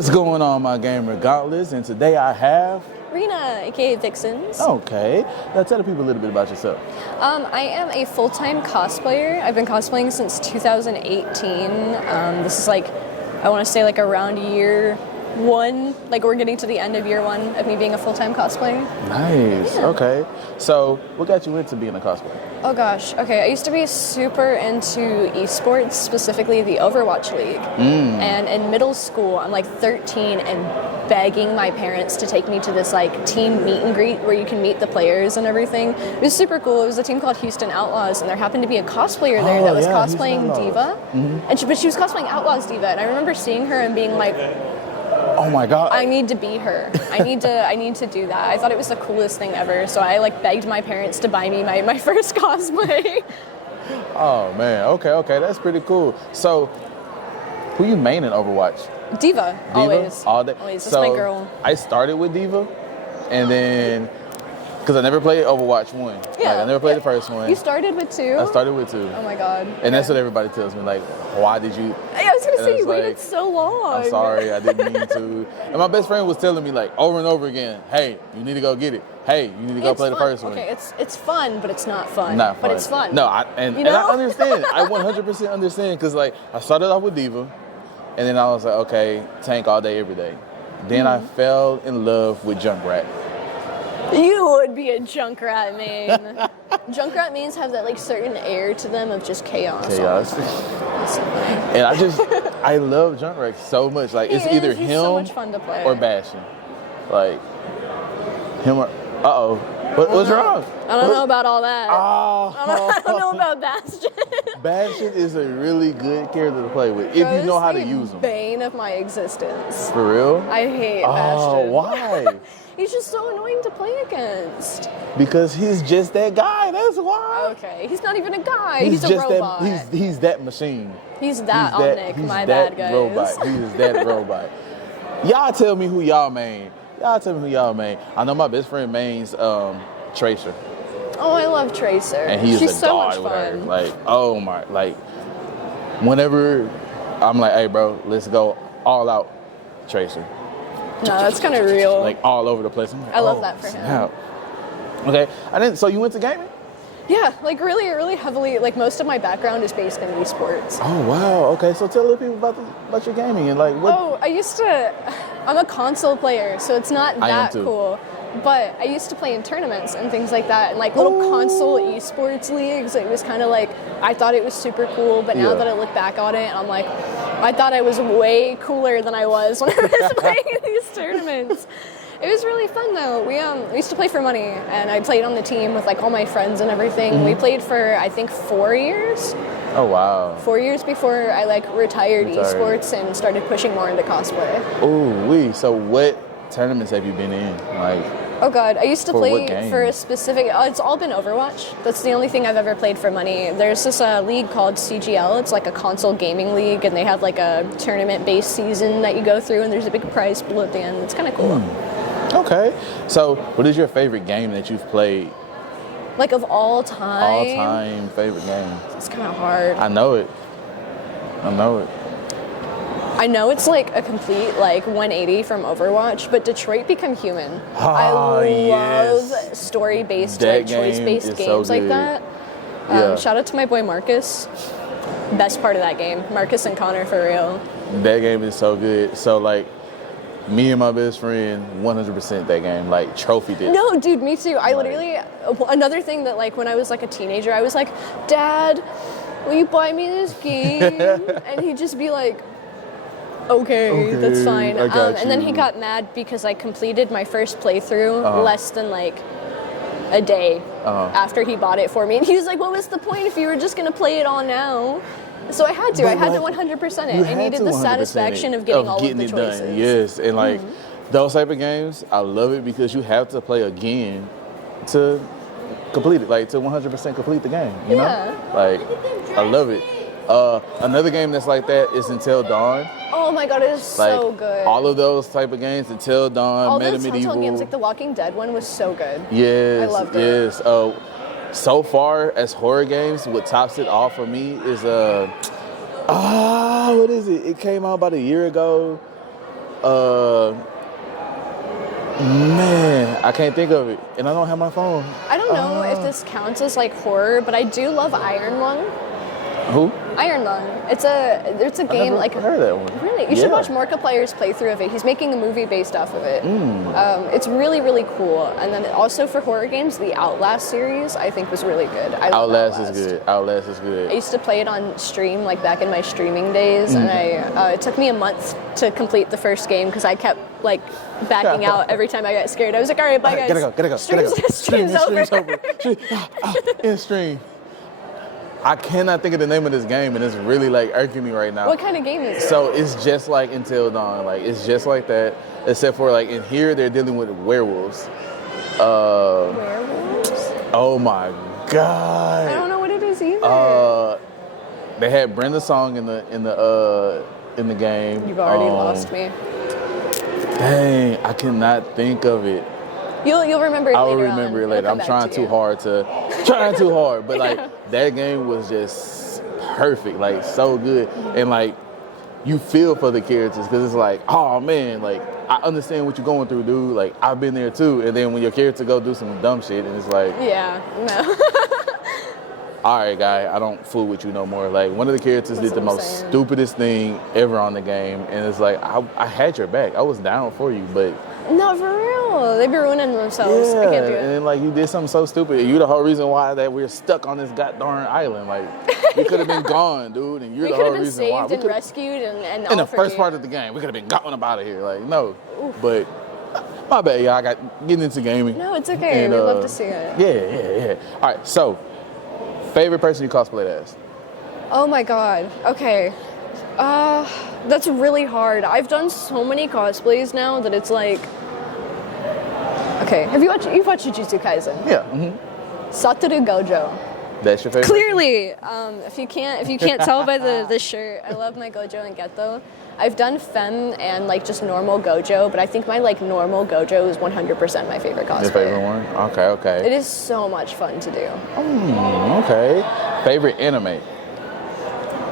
What's going on, my gamer gauntlets? And today I have Rena, aka Vixens. Okay. Now tell the people a little bit about yourself. I am a full-time cosplayer. I've been cosplaying since 2018. This is like, I want to say like around year one. Like we're getting to the end of year one of me being a full-time cosplayer. Nice. Yeah. Okay. So what got you into being a cosplayer? Oh gosh. Okay. I used to be super into esports, specifically the Overwatch League. And in middle school, I'm like 13 and begging my parents to take me to this like team meet and greet where you can meet the players and everything. It was super cool. It was a team called Houston Outlaws, and there happened to be a cosplayer there that was cosplaying Diva. But she was cosplaying Outlaws Diva, and I remember seeing her and being like, oh my God, I need to be her. I need to do that. I thought it was the coolest thing ever. So I like begged my parents to buy me my first cosplay. Oh man, okay, that's pretty cool. So who you main in Overwatch? Diva? Always. All day? Always. That's so my girl. I started with Diva, and then, because I never played Overwatch 1. Yeah. Like, I never played the first one. You started with 2? I started with 2. Oh my God. And that's what everybody tells me, like, why did you? I was going to say, you like, waited so long. I'm sorry, I didn't mean to. And my best friend was telling me, like, over and over again, hey, you need to go get it. Hey, you need to go play the first one. Okay, it's fun, but it's not fun. Not fun. But it's fun. No, and I understand. I 100% understand, because, like, I started off with Diva, and then I was like, okay, tank all day, every day. Then I fell in love with Junkrat. You would be a Junkrat main. Junkrat mains have that like certain air to them of just chaos. Chaos. And I love Junkrat so much. Like it's either he's him so much fun to play. or Bastion. Like him or what's wrong? I don't know about all that. Oh. I don't know about Bastion. Bastion is a really good character to play with if you know how to use him. Bane of my existence. For real? I hate Oh, Bastion. why? He's just so annoying to play against. Because he's just that guy. That's why. Okay, he's not even a guy. He's just a robot. He's that machine. He's that Omnic. My bad, guys. Robot. He is that robot. Y'all tell me who y'all main. I know my best friend mains Tracer. Oh, I love Tracer. And he's She's a so god much with her. fun. Like, oh my, like, whenever I'm like, hey bro, let's go all out Tracer. No, that's kind of real. Like all over the place. I'm like, I love that for him. Snap. Okay, so you went to gaming? Yeah, like really, really heavily. Like most of my background is based in esports. Oh wow. Okay, so tell the people about your gaming and like what. Oh, I'm a console player, so it's not that cool. But I used to play in tournaments and things like that, and like little console esports leagues. It was kind of like, I thought it was super cool, but now that I look back on it, I'm like, I thought I was way cooler than I was when I was playing in these tournaments. It was really fun though. We used to play for money, and I played on the team with like all my friends and everything. We played for I think 4 years. Oh wow. 4 years before I like retired esports and started pushing more into cosplay. Ooh, so what tournaments have you been in? Like, oh God, I used to play for a specific, it's all been Overwatch. That's the only thing I've ever played for money. There's this league called CGL. It's like a console gaming league, and they have like a tournament-based season that you go through, and there's a big prize pool at the end. It's kind of cool. Okay, so what is your favorite game that you've played? Like of all time? All-time favorite game. It's kind of hard. I know it. I know it's like a complete like 180 from Overwatch, but Detroit Become Human. I love story-based, like choice-based games like that. Shout out to my boy Marcus. Best part of that game. Marcus and Connor, for real. That game is so good. So like, me and my best friend, 100% that game, like trophied it. No, dude, me too. I literally, another thing that like when I was like a teenager, I was like, Dad, will you buy me this game? And he'd just be like, okay, that's fine. I got and then he got mad because I completed my first playthrough less than like a day after he bought it for me. And he was like, what was the point if you were just going to play it all now? So I had to. I had to 100% it. I needed the satisfaction of getting all of the choices. Done. Yes, and like those type of games, I love it because you have to play again to complete it, like to 100% complete the game. You know, like I love it. Another game that's like that is Until Dawn. Oh my God, it is so good. All of those type of games, Until Dawn, all Meta those Medieval. Telltale games, like the Walking Dead one, was so good. Yes, I loved it. Yes. So far as horror games, what tops it off for me is what is it? It came out about a year ago. Man, I can't think of it, and I don't have my phone. I don't know if this counts as like horror, but I do love Iron Lung. Who? Iron Lung. It's a game like. I heard that one. Really? You should watch Markiplier's playthrough of it. He's making a movie based off of it. It's really, really cool. And then also for horror games, the Outlast series I think was really good. Outlast is good. Outlast is good. I used to play it on stream, like back in my streaming days, and it took me a month to complete the first game because I kept like backing out every time I got scared. I was like, all right, bye guys. Gotta go. Stream's over. In stream. I cannot think of the name of this game, and it's really like irking me right now. What kind of game is it? So it's just like Until Dawn. Like it's just like that, except for like in here they're dealing with werewolves. Werewolves? Oh my god. I don't know what it is either. They had Brenda Song in the game. You've already lost me. Dang, I cannot think of it. You'll remember it later. I'll remember it later. I'm trying too hard, but like that game was just perfect, like so good, and like you feel for the characters because it's like, oh man, like I understand what you're going through, dude. Like I've been there too, and then when your character go do some dumb shit, and it's like, yeah, no. All right, guy, I don't fool with you no more. Like one of the characters did the most stupidest thing ever on the game, and it's like I had your back. I was down for you, but not for real. They be ruining themselves. Yeah, I can't do it. And then like you did something so stupid. You the whole reason why that we're stuck on this goddamn island. Like we could have been gone, dude, and you're the whole reason why. We could have been saved and rescued and in the first part of the game. We could have been gone up out of here. Like no, but my bad, y'all. I got getting into gaming. No, it's okay. We'd love to see it. Yeah. All right, so favorite person you cosplayed as? Oh my god. Okay. That's really hard. I've done so many cosplays now that it's like. Okay, you've watched Jujutsu Kaisen? Yeah. Satoru Gojo. That's your favorite? Clearly, if you can't tell by the shirt, I love my Gojo and Geto. I've done Femme and like just normal Gojo, but I think my like normal Gojo is 100% my favorite cosplay. Your favorite one? Okay. It is so much fun to do. Okay. Favorite anime?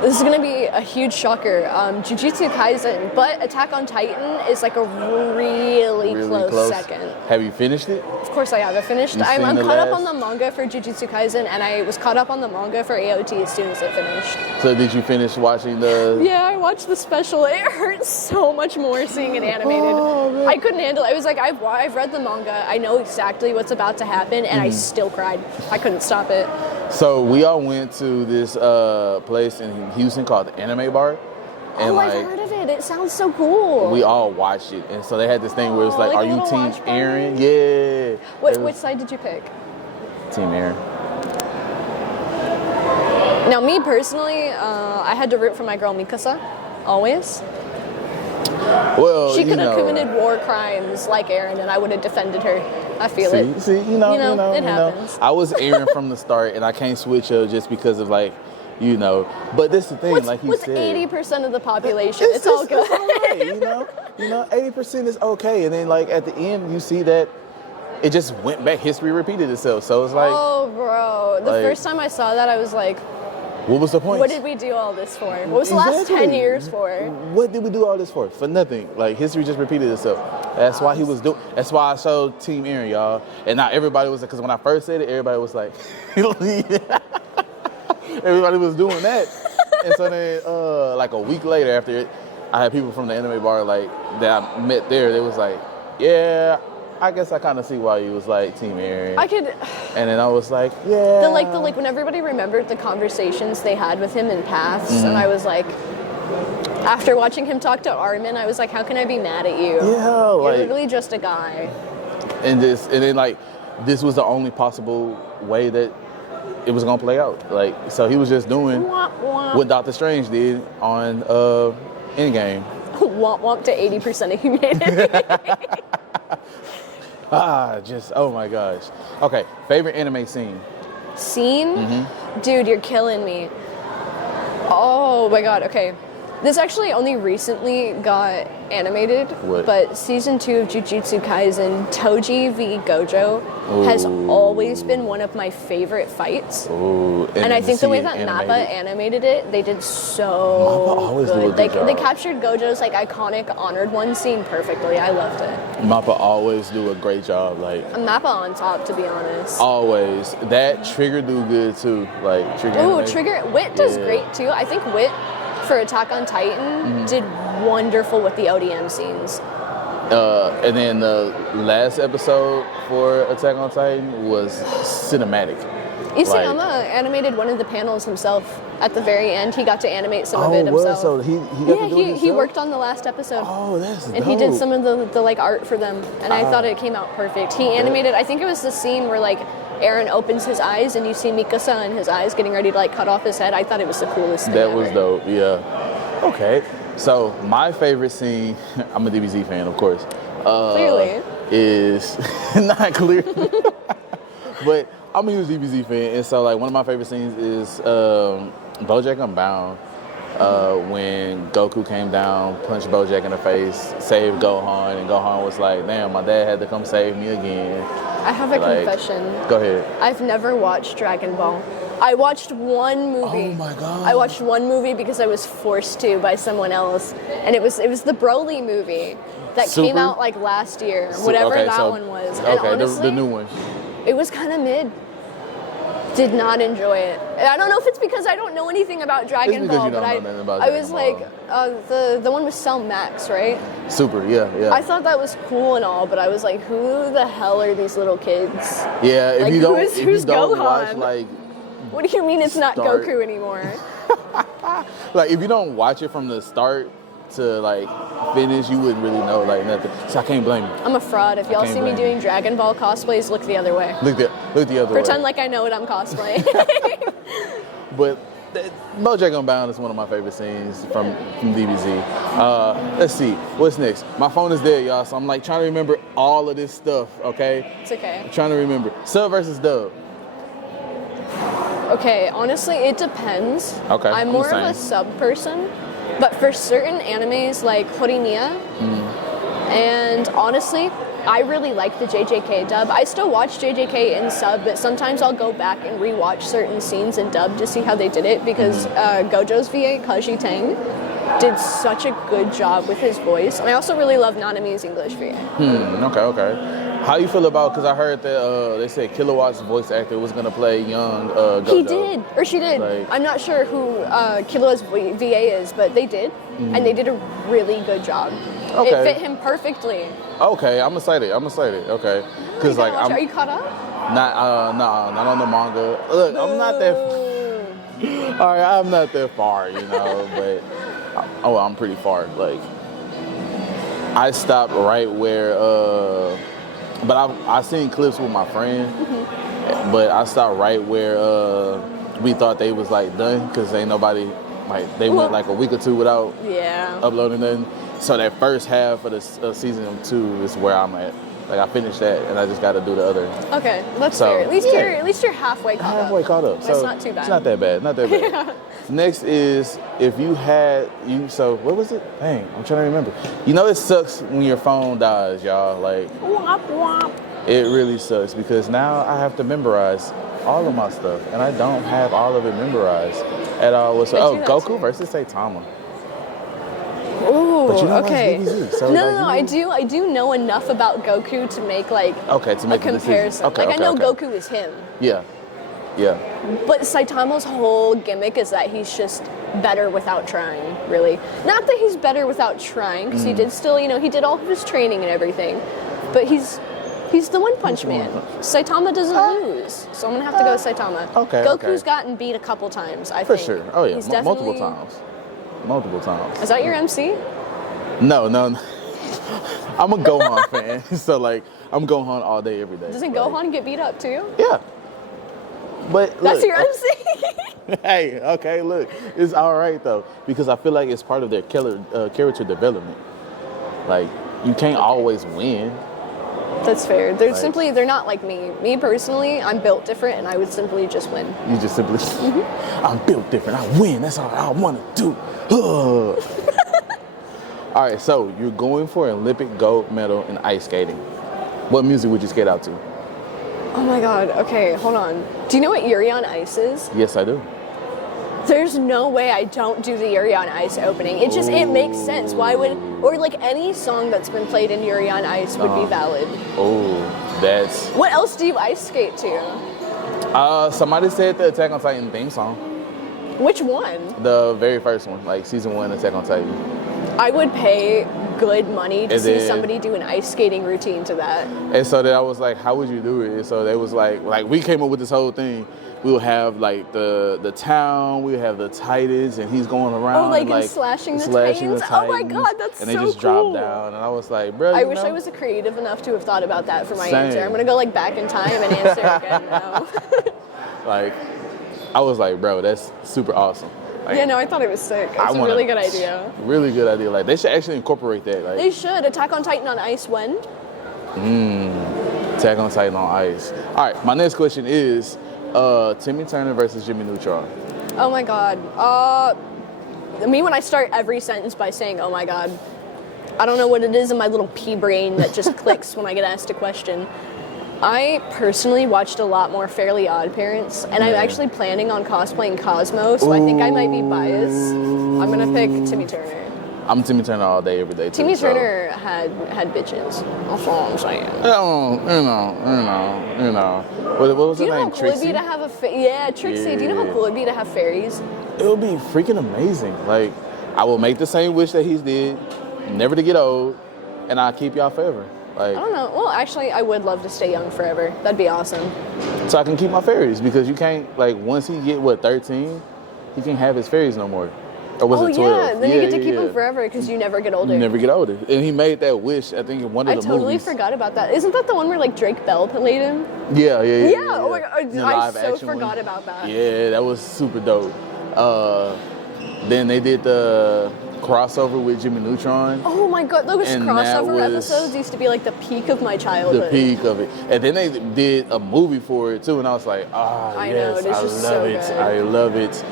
This is gonna be a huge shocker. Jujutsu Kaisen, but Attack on Titan is like a really close second. Have you finished it? Of course I have. I'm caught up on the manga for Jujutsu Kaisen, and I was caught up on the manga for AOT as soon as it finished. So did you finish watching the... Yeah, I watched the special. It hurts so much more seeing it animated. Oh, I couldn't handle it. I was like, I've read the manga. I know exactly what's about to happen, and I still cried. I couldn't stop it. So we all went to this place in Houston called the Anime Bar. And I've heard of it. It sounds so cool. We all watched it. And so they had this thing where it's like, are you Team Aaron? Yeah. Which side did you pick? Team Aaron. Now, me personally, I had to root for my girl Mikasa, always. Well, she could have committed war crimes like Aaron, and I would have defended her. I feel it. See, you know, it happens. I was Aaron from the start, and I can't switch up just because of like, But this is the thing, like he said. 80% of the population? It's all good. It's right, 80% is okay, and then like at the end, you see that it just went back. History repeated itself, so it's like. Oh, bro! The first time I saw that, I was like. What was the point? What did we do all this for? What was the last 10 years for? What did we do all this for? For nothing. Like history just repeated itself. That's why he was doing. That's why I showed Team Aaron, y'all. And not everybody was like, because when I first said it, everybody was like, everybody was doing that. And so then, like a week later, after it, I had people from the Anime Bar like that I met there. They was like, yeah. I guess I kind of see why you was like Team Aaron. And then I was like, yeah. The like when everybody remembered the conversations they had with him in paths, and I was like, after watching him talk to Armin, I was like, how can I be mad at you? Yeah, you're literally just a guy. And then like, this was the only possible way that it was gonna play out. Like, so he was just doing what Doctor Strange did on Endgame. Womp womp to 80% of humanity. Oh my gosh. Okay, favorite anime scene? Scene? Dude, you're killing me. Oh my god, okay. This actually only recently got animated, What? but season 2 of Jujutsu Kaisen, Toji v Gojo, has always been one of my favorite fights. Ooh, and I think the way that Mappa animated it, they did so good. They captured Gojo's like iconic Honored One scene perfectly. I loved it. Mappa always do a great job. Like Mappa on top, to be honest. Always. That Trigger do good too. Like Trigger. Ooh, Trigger. Wit does great too. I think Wit for Attack on Titan did wonderful with the ODM scenes. And then the last episode for Attack on Titan was cinematic. Isayama animated one of the panels himself at the very end. He got to animate some of it himself. So he got to do it himself? He worked on the last episode. Oh, that's dope. And he did some of the like art for them, and I thought it came out perfect. He animated. I think it was the scene where like Eren opens his eyes and you see Mikasa in his eyes getting ready to like cut off his head. I thought it was the coolest thing That ever. was dope. Yeah. Okay. So my favorite scene, I'm a DBZ fan, of course. Clearly. Is not clear, but I'm a huge DBZ fan, and so like one of my favorite scenes is BoJack Unbound. When Goku came down, punched BoJack in the face, saved Gohan, and Gohan was like, "Damn, my dad had to come save me again." I have a confession. Go ahead. I've never watched Dragon Ball. I watched one movie. Oh my god. I watched one movie because I was forced to by someone else, and it was the Broly movie that came out like last year, whatever one was. And honestly, the new one. It was kind of mid. Did not enjoy it. I don't know if it's because I don't know anything about Dragon Ball, but I was like, the one with Cell Max, right? Super, yeah. I thought that was cool and all, but I was like, who the hell are these little kids? Yeah, if like, you don't, who's Gohan? watch like. What do you mean it's not Goku anymore? Like if you don't watch it from the start to like finish, you wouldn't really know like nothing. So I can't blame you. I'm a fraud. If y'all see me doing Dragon Ball cosplays, look the other way. Look the other way. Pretend like I know what I'm cosplaying. But BoJack Unbound is one of my favorite scenes from DBZ. Let's see, what's next? My phone is dead, y'all, so I'm like trying to remember all of this stuff. Okay. It's okay. I'm trying to remember. Sub versus dub. Okay, honestly, it depends. Okay. I'm more of a sub person, but for certain animes like Horimiya, and honestly, I really like the JJK dub. I still watch JJK in sub, but sometimes I'll go back and rewatch certain scenes in dub to see how they did it because Gojo's VA, Kaji Tang, did such a good job with his voice. And I also really love Nanami's English VA. Okay. How you feel about, because I heard that they said Kilowatt's voice actor was going to play young Gojo. He did, or she did. Like, I'm not sure who Kilowatt's VA is, but they did. And they did a really good job. Okay. It fit him perfectly. Okay, I'm excited. Okay. Because like, are you caught up? Not on the manga. Look, I'm not that. All right, I'm not that far, but I'm pretty far. Like, I stopped right where. But I seen clips with my friend, but I stopped right where we thought they was like done because ain't nobody like they went like a week or two without uploading nothing. So that first half of the season 2 is where I'm at. Like I finished that and I just got to do the other. Okay, that's fair. At least you're halfway caught up. Halfway caught up. So it's not too bad. It's not that bad. Next is if you had So what was it? Dang, I'm trying to remember. It sucks when your phone dies, y'all. Like womp womp. It really sucks because now I have to memorize all of my stuff and I don't have all of it memorized at all. Goku versus Saitama. Ooh, but you okay. DBZ, so no, I do know enough about Goku to make like a comparison. I know Goku is him. Yeah. But Saitama's whole gimmick is that he's just better without trying, really. Not that he's better without trying, because he did still, he did all of his training and everything. But he's the One Punch Man. Saitama doesn't lose, so I'm gonna have to go with Saitama. Okay. Goku's gotten beat a couple times, I think. For sure. Oh yeah, multiple times. Is that your MC? No. I'm a Gohan fan, so like I'm Gohan all day, every day. Doesn't Gohan get beat up too? Yeah. But that's your MC. Hey, okay, look, it's all right though because I feel like it's part of their character development. Like you can't always win. That's fair. They're not like me. Me personally, I'm built different, and I would simply just win. You just simply, I'm built different. I win. That's all I want to do. All right, so you're going for an Olympic gold medal in ice skating. What music would you skate out to? Oh my God. Okay, hold on. Do you know what Yuri on Ice is? Yes, I do. There's no way I don't do the Yuri on Ice opening. It makes sense. Why would, or like any song that's been played in Yuri on Ice would be valid. Oh, that's... What else do you ice skate to? Somebody said the Attack on Titan theme song. Which one? The very first one, like season 1 Attack on Titan. I would pay good money to see somebody do an ice skating routine to that. And so then I was like, how would you do it? And so they was like we came up with this whole thing. We'll have like the town, we'll have the Titans, and he's going around. Oh, like and slashing the Titans? Oh my God, that's so cool. And they just drop down, and I was like, bro, I wish I was creative enough to have thought about that for my answer. I'm gonna go like back in time and answer again now. Like, I was like, bro, that's super awesome. Like, yeah, no, I thought it was sick. It's a really good idea. Really good idea. Like, they should actually incorporate that. Like, they should. Attack on Titan on Ice when? Attack on Titan on Ice. All right, my next question is Timmy Turner versus Jimmy Neutron. Oh my God. Me when I start every sentence by saying, oh my God. I don't know what it is in my little pea brain that just clicks when I get asked a question. I personally watched a lot more Fairly Odd Parents, and I'm actually planning on cosplaying Cosmo, so I think I might be biased. I'm gonna pick Timmy Turner. I'm Timmy Turner all day, every day. Timmy Turner had bitches. That's all I'm saying. You know. What was her name? Do you know how cool it'd be to have Trixie. Yeah. Do you know how cool it'd be to have fairies? It would be freaking amazing. Like, I will make the same wish that he did, never to get old, and I'll keep y'all forever. Like, I don't know. Well, actually, I would love to stay young forever. That'd be awesome. So I can keep my fairies, because you can't, like, once he get, 13, he can't have his fairies no more. Or was it 12? Yeah, then you get to keep them forever because you never get older. You never get older. And he made that wish, I think, in one of the movies. I totally forgot about that. Isn't that the one where, like, Drake Bell played him? Yeah. Oh my God, I so forgot about that. Yeah, that was super dope. Then they did the crossover with Jimmy Neutron. Oh my God, those crossover episodes used to be like the peak of my childhood. The peak of it. And then they did a movie for it too, and I was like, I love it. I love it.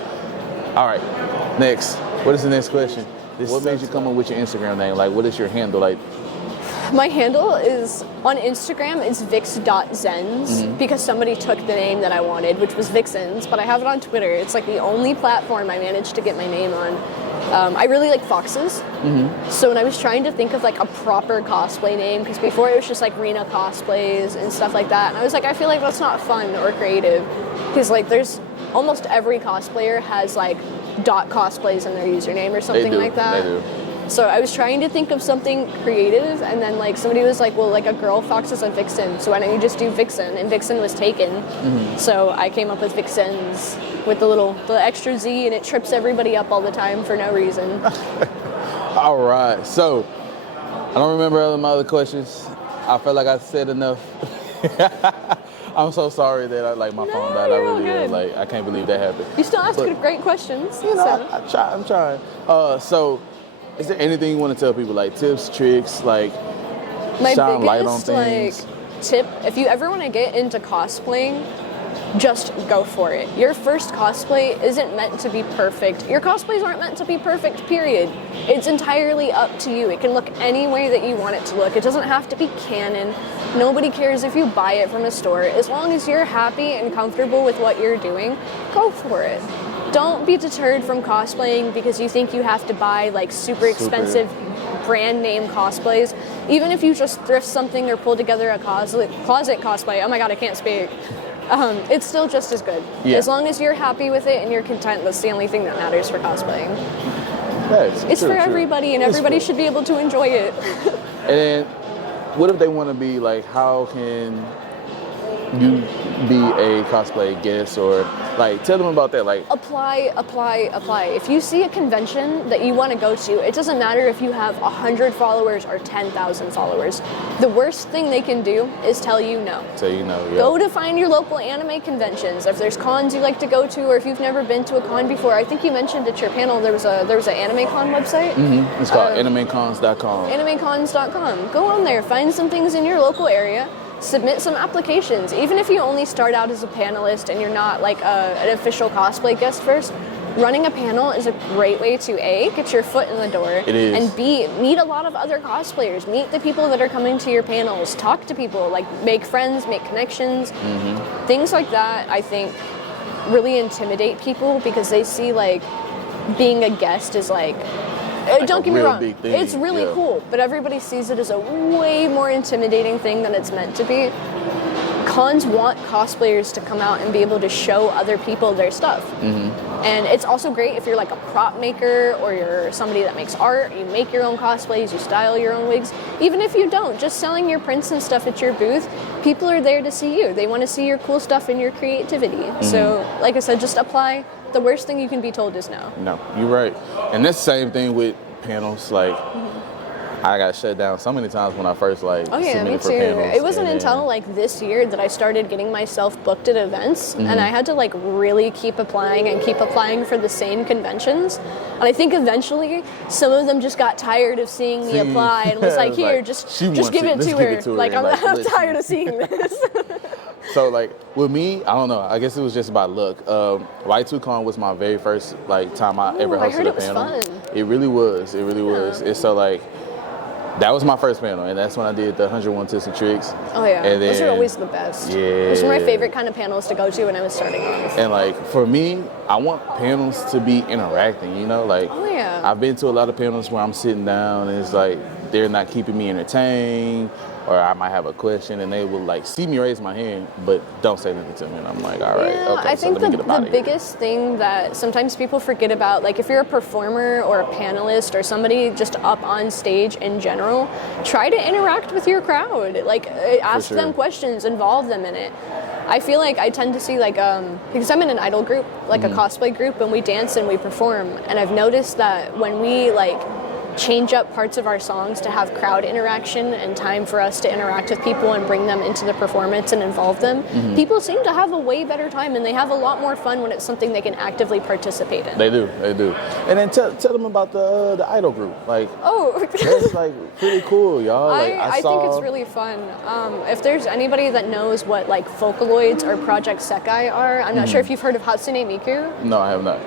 All right, next. What is the next question? What made you come up with your Instagram name? Like, what is your handle? Like, my handle is on Instagram. It's vix.zenz because somebody took the name that I wanted, which was Vixens, but I have it on Twitter. It's like the only platform I managed to get my name on. I really like foxes, so when I was trying to think of like a proper cosplay name, because before it was just like Rena cosplays and stuff like that, and I was like, I feel like that's not fun or creative, because like there's almost every cosplayer has like .cosplays in their username or something like that. They do. So I was trying to think of something creative, and then like somebody was like, well, like a girl fox is a vixen, so why don't you just do Vixen? And Vixen was taken, so I came up with Vixens with the extra Z, and it trips everybody up all the time for no reason. All right, so I don't remember all of my other questions. I felt like I said enough. I'm so sorry that my phone died. I really am. Like, I can't believe that happened. You still ask great questions. You know, I'm trying. So, is there anything you want to tell people, like tips, tricks, like shine light on things? Like, tip, if you ever want to get into cosplaying, just go for it. Your first cosplay isn't meant to be perfect. Your cosplays aren't meant to be perfect, period. It's entirely up to you. It can look any way that you want it to look. It doesn't have to be canon. Nobody cares if you buy it from a store. As long as you're happy and comfortable with what you're doing, go for it. Don't be deterred from cosplaying because you think you have to buy like super expensive brand name cosplays. Even if you just thrift something or pull together a closet cosplay, oh my God, I can't speak. It's still just as good. Yeah. As long as you're happy with it and you're content, that's the only thing that matters for cosplaying. It's for everybody, and everybody should be able to enjoy it. And then, what if they want to be like, how can you be a cosplay guest, or like tell them about that? Like apply. If you see a convention that you want to go to, it doesn't matter if you have 100 followers or 10,000 followers. The worst thing they can do is tell you no. Yeah. Go to find your local anime conventions. If there's cons you like to go to, or if you've never been to a con before, I think you mentioned at your panel there was an anime con website. Mm-hmm. It's called animecons.com. Animecons.com. Go on there, find some things in your local area. Submit some applications. Even if you only start out as a panelist and you're not like an official cosplay guest first, running a panel is a great way to A, get your foot in the door, it is. And B, meet a lot of other cosplayers. Meet the people that are coming to your panels. Talk to people, like make friends, make connections. Mm-hmm. Things like that, I think, really intimidate people because they see like being a guest is like don't get me wrong, it's really cool, but everybody sees it as a way more intimidating thing than it's meant to be. Cons want cosplayers to come out and be able to show other people their stuff. Mm-hmm. And it's also great if you're like a prop maker or you're somebody that makes art, you make your own cosplays, you style your own wigs. Even if you don't, just selling your prints and stuff at your booth, people are there to see you. They want to see your cool stuff and your creativity. Mm-hmm. So, like I said, just apply. The worst thing you can be told is no. No, you're right. And that's the same thing with panels. Like, I got shut down so many times when I first submitted for panels. It wasn't until like this year that I started getting myself booked at events, and I had to like really keep applying for the same conventions. And I think eventually some of them just got tired of seeing me apply and was like, here, just give it to her. Like, I'm tired of seeing this. So like with me, I don't know. I guess it was just by luck. Y2Con was my very first time I ever hosted a panel. I heard it was fun. It really was. It really was. It's so like that was my first panel, and that's when I did the 101 tips and tricks. Oh yeah, and then, those are always the best. Yeah, those were my favorite kind of panels to go to when I was starting off. And like for me, I want panels to be interacting. You know, like I've been to a lot of panels where I'm sitting down and it's like they're not keeping me entertained. Or I might have a question and they will like see me raise my hand, but don't say anything to me. And I'm like, all right, okay. I think the biggest thing that sometimes people forget about, like if you're a performer or a panelist or somebody just up on stage in general, try to interact with your crowd. Like ask them questions, involve them in it. I feel like I tend to see because I'm in an idol group, like a cosplay group, and we dance and we perform. And I've noticed that when we change up parts of our songs to have crowd interaction and time for us to interact with people and bring them into the performance and involve them, people seem to have a way better time and they have a lot more fun when it's something they can actively participate in. They do. And then tell them about the idol group. It's pretty cool, y'all. I think it's really fun. If there's anybody that knows what Vocaloids or Project Sekai are, I'm not sure if you've heard of Hatsune Miku. No, I have not.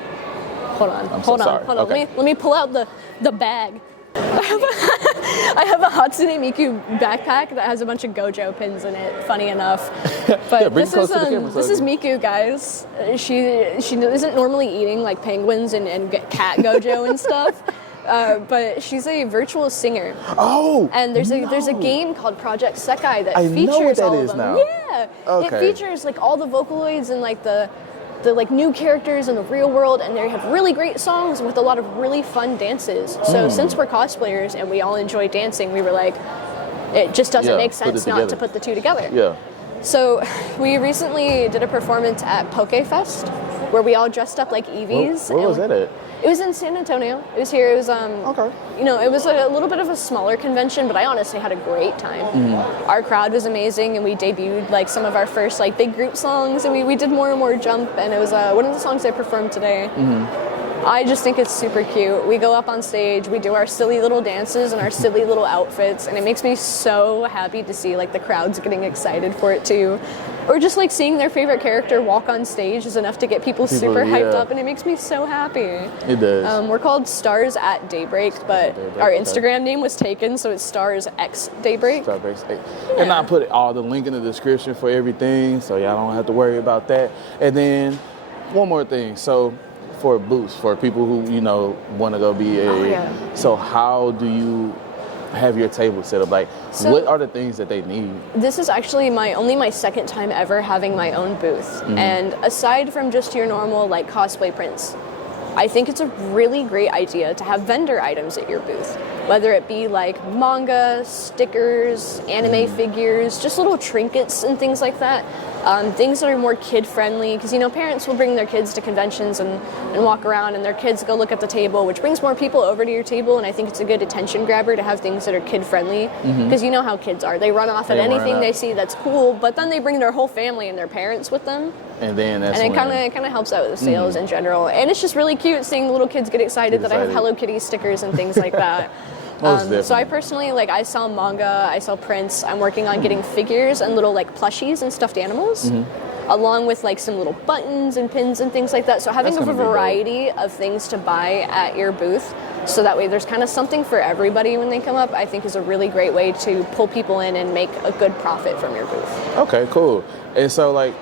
Hold on. Okay. Let me pull out the bag. I have a Hatsune Miku backpack that has a bunch of Gojo pins in it, funny enough. But this is Miku, guys. She isn't normally eating like penguins and cat Gojo and stuff. But she's a virtual singer. Oh! And there's a game called Project Sekai that features know what that all is of them. Now. Yeah. Okay. It features all the Vocaloids and the new characters in the real world, and they have really great songs with a lot of really fun dances. So since we're cosplayers and we all enjoy dancing, we were like, it just doesn't make sense not to put the two together. Yeah. So we recently did a performance at PokeFest where we all dressed up like Eevees. Where was that at? It was in San Antonio. It was here. It was okay. It was a little bit of a smaller convention, but I honestly had a great time. Our crowd was amazing, and we debuted some of our first big group songs, and we did more and more Jump, and it was one of the songs I performed today. I just think it's super cute. We go up on stage, we do our silly little dances and our silly little outfits, and it makes me so happy to see the crowds getting excited for it too. Or just seeing their favorite character walk on stage is enough to get people super hyped up, and it makes me so happy. It does. We're called Stars at Daybreak, but our Instagram name was taken, so it's Stars X Daybreak. And I put all the link in the description for everything, so y'all don't have to worry about that. And then one more thing. So for booths, for people who want to go be so how do you have your table set up? What are the things that they need? This is actually my second time ever having my own booth. And aside from just your normal cosplay prints, I think it's a really great idea to have vendor items at your booth. whether it be like manga, stickers, anime figures, just little trinkets and things like that. Things that are more kid-friendly, because, you know, parents will bring their kids to conventions and walk around, and their kids go look at the table, which brings more people over to your table, and I think it's a good attention grabber to have things that are kid-friendly, because you know how kids are. They run off at anything they see that's cool, but then they bring their whole family and their parents with them. And then that's and it kind of helps out with the sales in general. And it's just really cute seeing the little kids get excited that I have Hello Kitty stickers and things like that. So I personally, like, I sell manga, I sell prints. I'm working on getting figures and little like plushies and stuffed animals, along with like some little buttons and pins and things like that. So having a variety of things to buy at your booth, so that way there's kind of something for everybody when they come up, I think is a really great way to pull people in and make a good profit from your booth. Okay, cool. And so like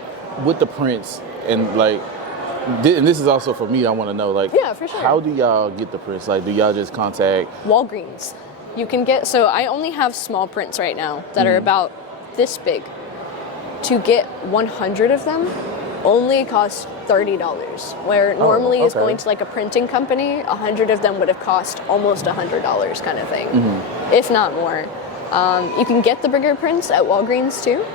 with the prints and like, and this is also for me, I want to know, like, yeah, for sure. How do y'all get the prints? Like, do y'all just contact Walgreens? You can get, so I only have small prints right now that are about this big. To get 100 of them only costs $30, where normally is going to like a printing company. 100 of them would have cost almost $100 kind of thing, if not more. You can get the bigger prints at Walgreens too.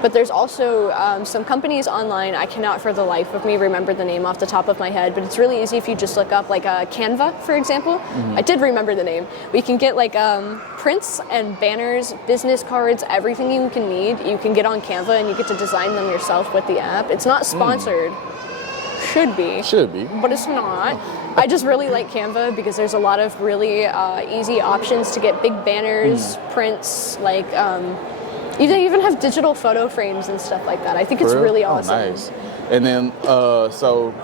But there's also some companies online, I cannot for the life of me remember the name off the top of my head, but it's really easy if you just look up like Canva, for example. I did remember the name. We can get like prints and banners, business cards, everything you can need. You can get on Canva and you get to design them yourself with the app. It's not sponsored. Should be. But it's not. I just really like Canva because there's a lot of really easy options to get big banners, prints, like they even have digital photo frames and stuff like that. I think it's really awesome. Oh, nice. And then, so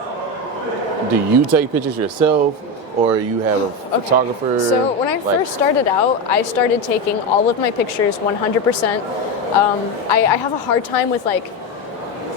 do you take pictures yourself, or you have a photographer? So when I first started out, I started taking all of my pictures 100%. I have a hard time with like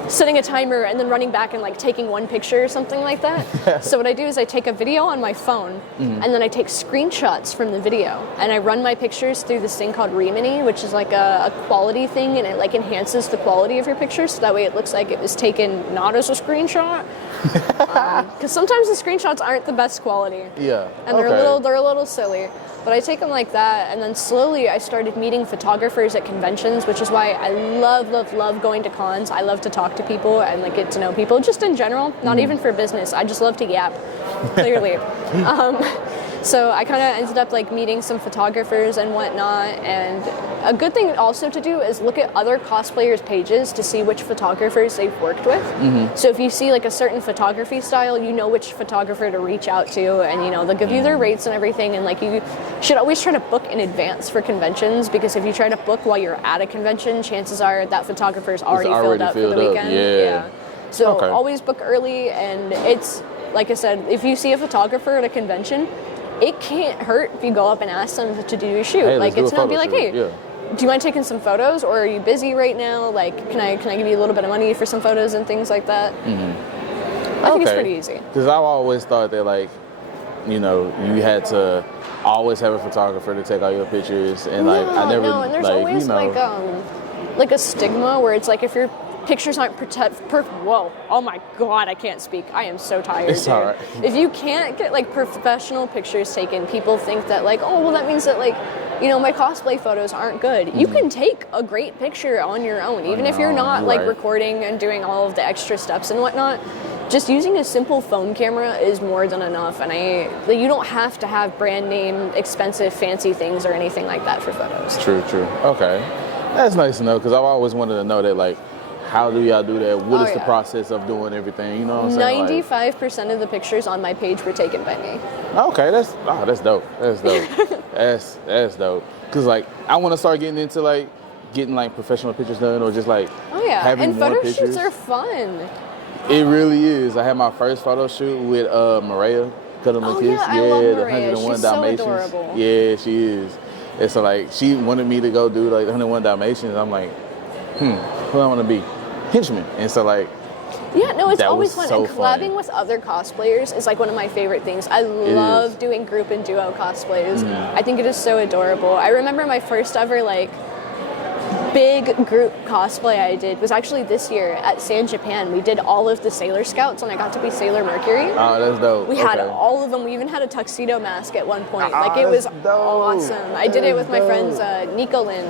setting a timer and then running back and like taking one picture or something like that. So what I do is I take a video on my phone and then I take screenshots from the video and I run my pictures through this thing called Remini, which is like a quality thing, and it like enhances the quality of your pictures so that way it looks like it was taken not as a screenshot. Because sometimes the screenshots aren't the best quality. Yeah. And they're a little silly. But I take them like that, and then slowly I started meeting photographers at conventions, which is why I love going to cons. I love to talk to people and like get to know people, just in general, not even for business. I just love to yap, clearly. So I kind of ended up like meeting some photographers and whatnot, and a good thing also to do is look at other cosplayers' pages to see which photographers they've worked with. So if you see like a certain photography style, you know which photographer to reach out to, and you know they'll give you their rates and everything, and like you should always try to book in advance for conventions, because if you try to book while you're at a convention, chances are that photographer's already filled up for the weekend. Yeah. So always book early, and it's like I said, if you see a photographer at a convention, it can't hurt if you go up and ask them to do a shoot. Hey, like it's not be like, hey, do you mind taking some photos, or are you busy right now? Like, can I give you a little bit of money for some photos and things like that? I think it's pretty easy. Because I've always thought that like, you know, you had to always have a photographer to take all your pictures, and like I never. No, and there's like, always you know, like a stigma where it's like if your pictures aren't whoa, oh my god, I can't speak. I am so tired. It's all right. If you can't get like professional pictures taken, people think that like, oh, well, that means that like, you know, my cosplay photos aren't good. You can take a great picture on your own, even if you're not like recording and doing all of the extra steps and whatnot. Just using a simple phone camera is more than enough, and you don't have to have brand name, expensive, fancy things or anything like that for photos. True. Okay, that's nice to know, because I've always wanted to know that, like, how do y'all do that? What is the process of doing everything? You know what I'm saying? 95% of the pictures on my page were taken by me. Okay, that's dope. That's dope. Because like I want to start getting into like getting like professional pictures done, or just like having and more photo pictures. shoots are fun. It really is. I had my first photo shoot with Maria Cuddle Yeah, I love the Maria. 101 She's Dalmatians. so adorable. Yeah, she is. And so like she wanted me to go do like 101 Dalmatians. I'm like, who do I want to be? Henchman. And so like, yeah, no, it's always fun. So and collabing with other cosplayers is like one of my favorite things. I love doing group and duo cosplays. I think it is so adorable. I remember my first ever like big group cosplay I did was actually this year at San Japan. We did all of the Sailor Scouts, and I got to be Sailor Mercury. Oh, that's dope. We had all of them. We even had a tuxedo mask at one point. Like, it was awesome. I did it with my friends Nico Lynn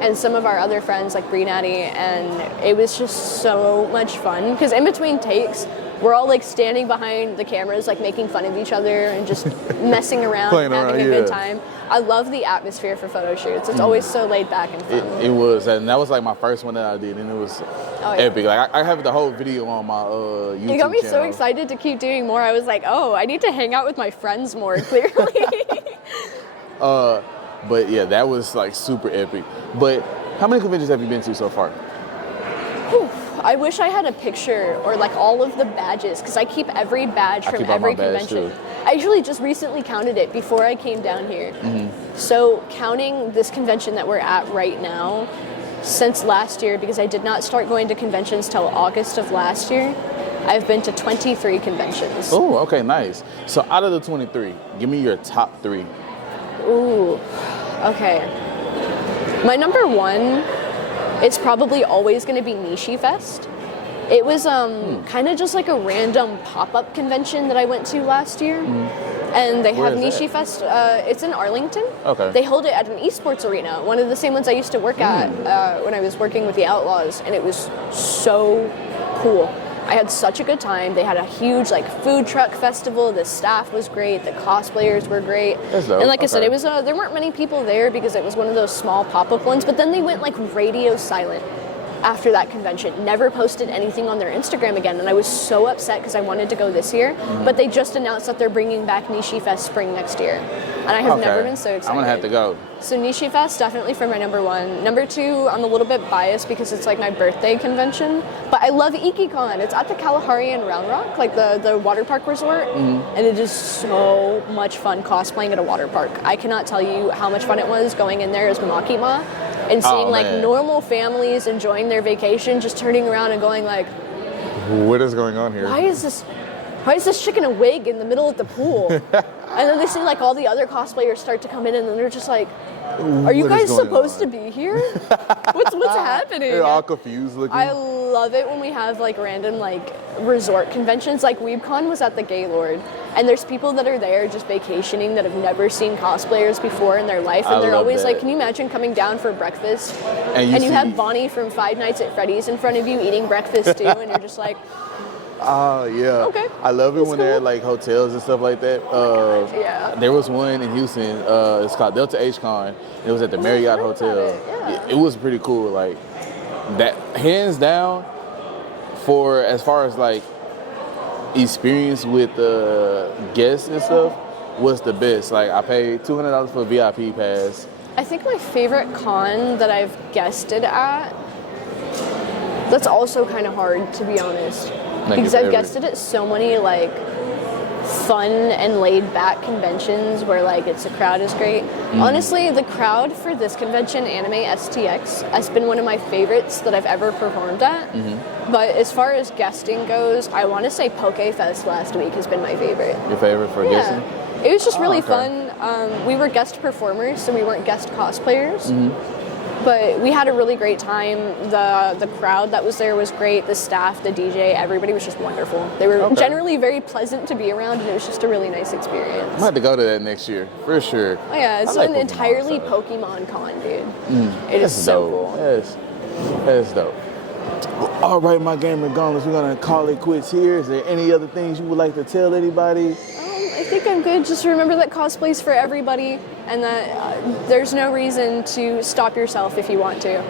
and some of our other friends like Bree Natty, and it was just so much fun. Because in between takes, we're all like standing behind the cameras, like making fun of each other and just messing around, having a good time. I love the atmosphere for photo shoots. It's always so laid back and fun. It was, and that was like my first one that I did, and it was epic. Like I have the whole video on my YouTube channel. You got me so excited to keep doing more. I was like, oh, I need to hang out with my friends more, clearly. But yeah, that was like super epic. But how many conventions have you been to so far? Whew. I wish I had a picture or like all of the badges, because I keep every badge from every convention. I actually just recently counted it before I came down here. So counting this convention that we're at right now, since last year, because I did not start going to conventions till August of last year, I've been to 23 conventions. Oh, okay, nice. So out of the 23, give me your top 3. Ooh, okay. My number 1, it's probably always going to be Nishi Fest. It was kind of just like a random pop-up convention that I went to last year. And they have Nishi Fest. It's in Arlington. Okay. They hold it at an esports arena, one of the same ones I used to work at when I was working with the Outlaws, and it was so cool. I had such a good time. They had a huge like food truck festival. The staff was great. The cosplayers were great. And like I said, it was there weren't many people there because it was one of those small pop-up ones. But then they went like radio silent after that convention. Never posted anything on their Instagram again, and I was so upset because I wanted to go this year. But they just announced that they're bringing back Nishi Fest spring next year, and I have never been so excited. I'm gonna have to go. So Nishi Fest, definitely for my number 1. Number 2, I'm a little bit biased because it's like my birthday convention, but I love IkiCon. It's at the Kalahari in Round Rock, like the water park resort, and it is so much fun cosplaying at a water park. I cannot tell you how much fun it was going in there as Makima and seeing like normal families enjoying their vacation, just turning around and going like, what is going on here? Why is this chick in a wig in the middle of the pool? And then they see like all the other cosplayers start to come in, and then they're just like, are you guys supposed to be here? What's happening? They're all confused looking. I love it when we have like random like resort conventions. Like WeebCon was at the Gaylord, and there's people that are there just vacationing that have never seen cosplayers before in their life, and they're always like, can you imagine coming down for breakfast and you have Bonnie from Five Nights at Freddy's in front of you eating breakfast too, and you're just like, oh, yeah. Okay. I love it when they're at like hotels and stuff like that. There was one in Houston, it's called Delta H Con. It was at the Marriott Hotel. It was pretty cool. Like, that, hands down, for as far as like experience with the guests and stuff, was the best. Like, I paid $200 for a VIP pass. I think my favorite con that I've guested at, that's also kind of hard, to be honest. Because I've guested at so many like fun and laid back conventions where like the crowd is great. Honestly, the crowd for this convention, Anime STX, has been one of my favorites that I've ever performed at. But as far as guesting goes, I want to say PokeFest last week has been my favorite. Your favorite for guesting? It was just really fun. We were guest performers, so we weren't guest cosplayers. But we had a really great time. The crowd that was there was great. The staff, the DJ, everybody was just wonderful. They were generally very pleasant to be around, and it was just a really nice experience. I'm gonna have to go to that next year, for sure. Oh yeah, it's an entirely Pokemon con, dude. It is so cool. That's dope. Well, all right, my gamer gauntlets, we're gonna call it quits here. Is there any other things you would like to tell anybody? I think I'm good. Just remember that cosplay's for everybody, and that there's no reason to stop yourself if you want to.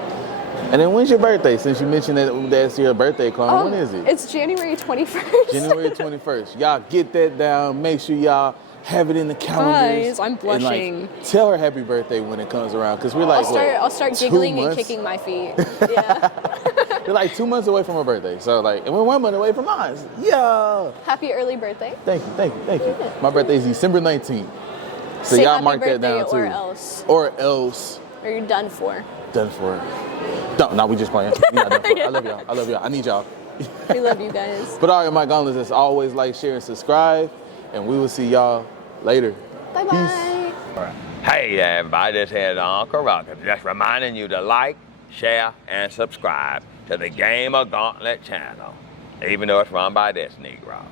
And then when's your birthday? Since you mentioned that's your birthday, Clone, when is it? It's January 21st. January 21st. Y'all get that down. Make sure y'all have it in the calendars. Guys, I'm blushing. And, like, tell her happy birthday when it comes around, because we're like, I'll start giggling and kicking my feet. Yeah. We're like 2 months away from her birthday, so like, and we're 1 month away from mine. Yeah. Happy early birthday. Thank you. My birthday is December 19th. So say y'all mark that down too. Or else. Or else. Or you're done for. Done for. No, we just playing. You're not done for. I love y'all. I need y'all. We love you guys. But all right, my gauntlets, as always, like, share, and subscribe, and we will see y'all later. Bye bye. Hey there, everybody. This is Uncle Rocket. Just reminding you to like, share, and subscribe to the GamerGauntlet channel, even though it's run by this Negro.